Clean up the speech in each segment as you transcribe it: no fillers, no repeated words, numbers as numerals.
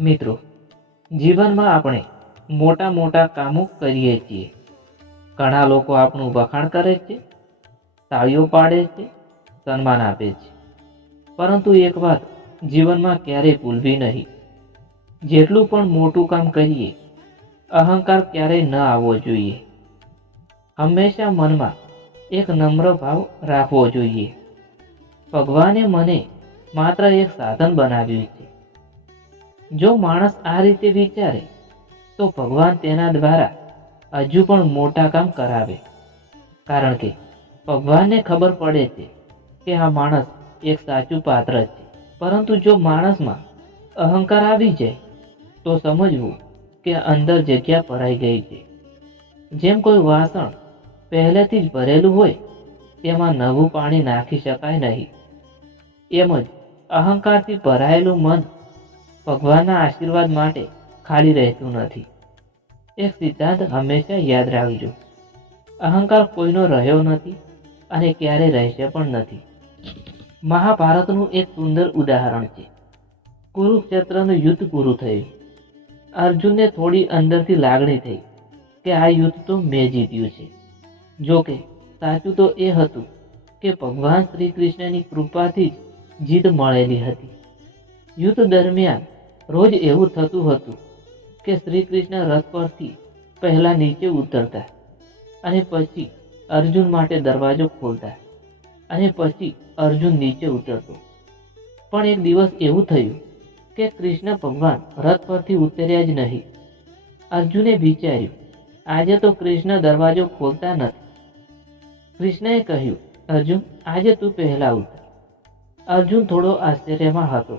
મિત્રો, જીવનમાં આપણે મોટા મોટા કામો કરીએ છીએ. ઘણા લોકો આપણું વખાણ કરે છે, તાળીઓ પાડે છે, સન્માન આપે છે. પરંતુ એક વાત જીવનમાં ક્યારેય ભૂલવી નહીં. જેટલું પણ મોટું કામ કરીએ, અહંકાર ક્યારેય ન આવવો જોઈએ. હંમેશા મનમાં એક નમ્ર ભાવ રાખવો જોઈએ. ભગવાને મને માત્ર એક સાધન બનાવ્યું છે. જો માણસ આ રીતે વિચારે તો ભગવાન તેના દ્વારા હજુ પણ મોટા કામ કરાવે. કારણ કે ભગવાનને ખબર પડે છે કે આ માણસ એક સાચું પાત્ર છે. પરંતુ જો માણસમાં અહંકાર આવી જાય તો સમજવું કે અંદર જગ્યા ભરાઈ ગઈ છે. જેમ કોઈ વાસણ પહેલેથી જ ભરેલું હોય તેમાં નવું પાણી નાખી શકાય નહીં, એમ જ અહંકારથી ભરાયેલું મન ભગવાનના આશીર્વાદ માટે ખાલી રહેતું નથી. એક સિદ્ધાંત હંમેશા યાદ રાખજો: અહંકાર કોઈનો રહ્યો નથી અને ક્યારે રહેશે પણ નથી. મહાભારતનું એક સુંદર ઉદાહરણ છે. કુરુક્ષેત્રનું યુદ્ધ પૂરું થયું. અર્જુનને થોડી અંદરથી લાગણી થઈ કે આ યુદ્ધ તો મેં જીત્યું છે. જો કે સાચું તો એ હતું કે ભગવાન શ્રી કૃષ્ણની કૃપાથી જ જીત મળેલી હતી. યુદ્ધ દરમિયાન રોજ એવું થતું હતું કે શ્રી કૃષ્ણ રથ પરથી પહેલા નીચે ઉતરતા અને પછી અર્જુન માટે દરવાજો ખોલતા અને પછી અર્જુન નીચે ઉતરતો. પણ એક દિવસ એવું થયું કે કૃષ્ણ ભગવાન રથ પરથી ઉતર્યા જ નહીં. અર્જુને વિચાર્યું, આજે તો કૃષ્ણ દરવાજો ખોલતા નથી. કૃષ્ણએ કહ્યું, અર્જુન, આજે તું પહેલા ઉતર. અર્જુન થોડો આશ્ચર્યમાં હતો,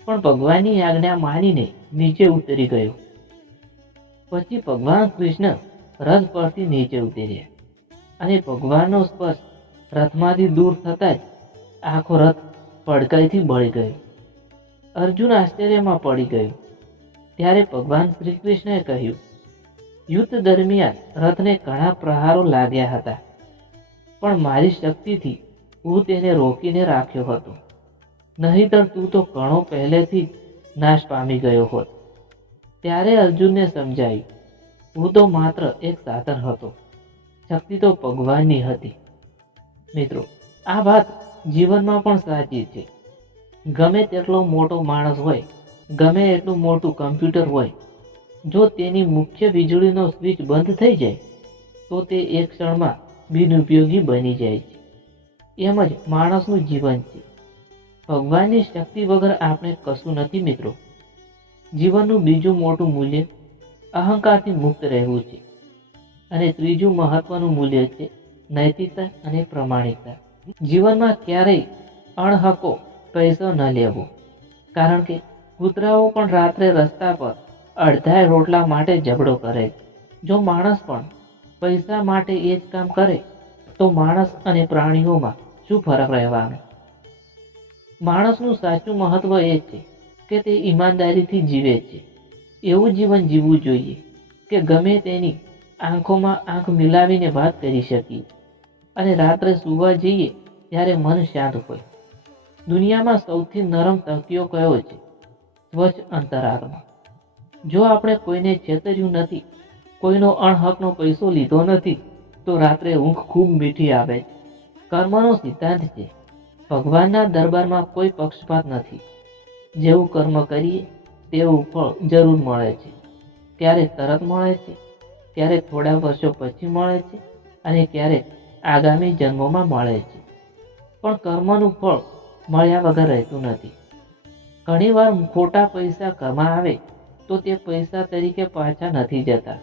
પણ ભગવાનની આજ્ઞા માનીને નીચે ઉતરી ગયો. પછી ભગવાન કૃષ્ણ રથ પરથી નીચે ઉતર્યા અને ભગવાનનો સ્પર્શ રથમાંથી દૂર થતાં જ આખો રથ પડકાઈથી બળી ગયો. અર્જુન આશ્ચર્યમાં પડી ગયો. ત્યારે ભગવાન શ્રી કૃષ્ણએ કહ્યું, યુદ્ધ દરમિયાન રથને ઘણા પ્રહારો લાગ્યા હતા, પણ મારી શક્તિથી હું તેને રોકીને રાખ્યો હતો. નહીંતર તું તો ઘણો પહેલેથી જ નાશ પામી ગયો હોત. ત્યારે અર્જુનને સમજાયું, હું તો માત્ર એક સાધન હતો, શક્તિ તો ભગવાનની હતી. મિત્રો, આ વાત જીવનમાં પણ સાચી છે. ગમે તેટલો મોટો માણસ હોય, ગમે એટલું મોટું કમ્પ્યુટર હોય, જો તેની મુખ્ય વીજળીનો સ્વિચ બંધ થઈ જાય તો તે એક ક્ષણમાં બિનઉપયોગી બની જાય છે. એમ જ માણસનું જીવન છે. ભગવાનની શક્તિ વગર આપણે કશું નથી. મિત્રો, જીવનનું બીજું મોટું મૂલ્ય અહંકારથી મુક્ત રહેવું છે. અને ત્રીજું મહત્વનું મૂલ્ય છે નૈતિકતા અને પ્રમાણિકતા. જીવનમાં ક્યારેય અણહકો પૈસો ન લેવો, કારણ કે કૂતરાઓ પણ રાત્રે રસ્તા પર અડધા રોટલા માટે ઝઘડો કરે. જો માણસ પણ પૈસા માટે એ જ કામ કરે તો માણસ અને પ્રાણીઓમાં શું ફરક રહેવાનો? માણસનું સાચું મહત્વ એ છે કે તે ઈમાનદારીથી જીવે છે. એવું જીવન જીવવું જોઈએ કે ગમે તેની આંખોમાં આંખ મિલાવીને વાત કરી શકીએ અને રાત્રે સૂવા જઈએ ત્યારે મન શાંત હોય. દુનિયામાં સૌથી નરમ તકિયો કયો છે? સ્વચ્છ અંતરાત્મા. જો આપણે કોઈને છેતર્યું નથી, કોઈનો અણહકનો પૈસો લીધો નથી, તો રાત્રે ઊંઘ ખૂબ મીઠી આવે છે. કર્મનો સિદ્ધાંત છે, ભગવાનના દરબારમાં કોઈ પક્ષપાત નથી. જેવું કર્મ કરીએ તેવું ફળ જરૂર મળે છે. ક્યારેક તરત મળે છે, ક્યારેક થોડા વર્ષો પછી મળે છે અને ક્યારેક આગામી જન્મોમાં મળે છે. પણ કર્મનું ફળ મળ્યા વગર રહેતું નથી. ઘણીવાર ખોટા પૈસા ઘરમાં આવે તો તે પૈસા તરીકે પાછા નથી જતા,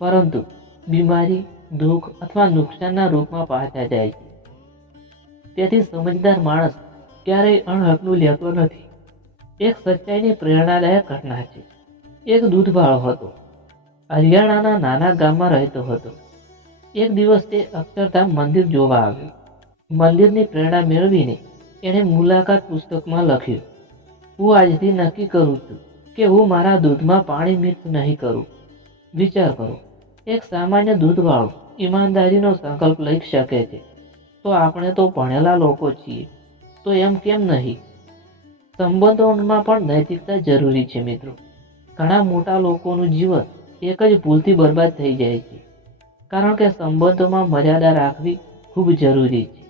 પરંતુ બીમારી, દુઃખ અથવા નુકસાનના રૂપમાં પાછા જાય છે. તેથી સમજદાર માણસ ક્યારેય અણહકનું લેતો નથી. એક સચ્ચાઈની પ્રેરણાદાયક ઘટના છે. એક દૂધવાળો હતો. હરિયાણાના નાના ગામમાં રહેતો હતો. એક દિવસ તે અક્ષરધામ મંદિર જોવા આવ્યો. મંદિરની પ્રેરણા મેળવીને એણે મુલાકાત પુસ્તકમાં લખ્યું, હું આજથી નક્કી કરું છું કે હું મારા દૂધમાં પાણી મિક્સ નહીં કરું. વિચાર કરો, એક સામાન્ય દૂધવાળો ઈમાનદારીનો સંકલ્પ લઈ શકે છે, તો આપણે તો ભણેલા લોકો છીએ, તો એમ કેમ નહીં? સંબંધોમાં પણ નૈતિકતા જરૂરી છે મિત્રો. ઘણા મોટા લોકોનું જીવન એક જ ભૂલથી બરબાદ થઈ જાય છે, કારણ કે સંબંધોમાં મર્યાદા રાખવી ખૂબ જરૂરી છે.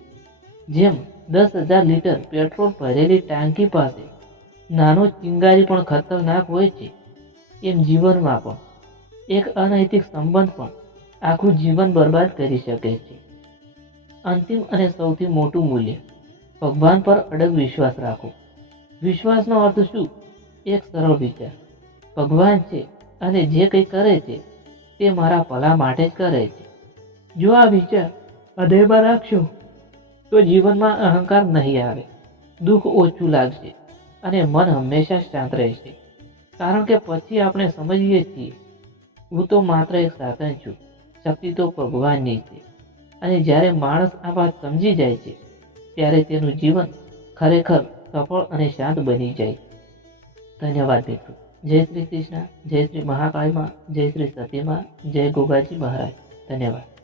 જેમ 10,000 લીટર પેટ્રોલ ભરેલી ટાંકી પાસે નાનો ચિંગારી પણ ખતરનાક હોય છે, એમ જીવનમાં પણ એક અનૈતિક સંબંધ પણ આખું જીવન બરબાદ કરી શકે છે. અંતિમ અને સૌથી મોટું મૂલ્ય, ભગવાન પર અડગ વિશ્વાસ રાખો. વિશ્વાસનો અર્થ શું? એક સરળ વિચાર: ભગવાન છે અને જે કંઈ કરે છે તે મારા ભલા માટે જ કરે છે. જો આ વિચાર હૃદયમાં રાખશો તો જીવનમાં અહંકાર નહીં આવે, દુઃખ ઓછું લાગશે અને મન હંમેશા શાંત રહેશે. કારણ કે પછી આપણે સમજીએ છીએ, હું તો માત્ર એક સાધન છું, શક્તિ તો ભગવાનની છે. અને જ્યારે માણસ આ વાત સમજી જાય છે, ત્યારે તેનું જીવન ખરેખર સફળ અને શાંત બની જાય છે. ધન્યવાદ મિત્રો. જય શ્રી કૃષ્ણ, જય શ્રી મહાકાળીમાં, જય શ્રી સતીમાં, જય ગોગાજી મહારાજ. ધન્યવાદ.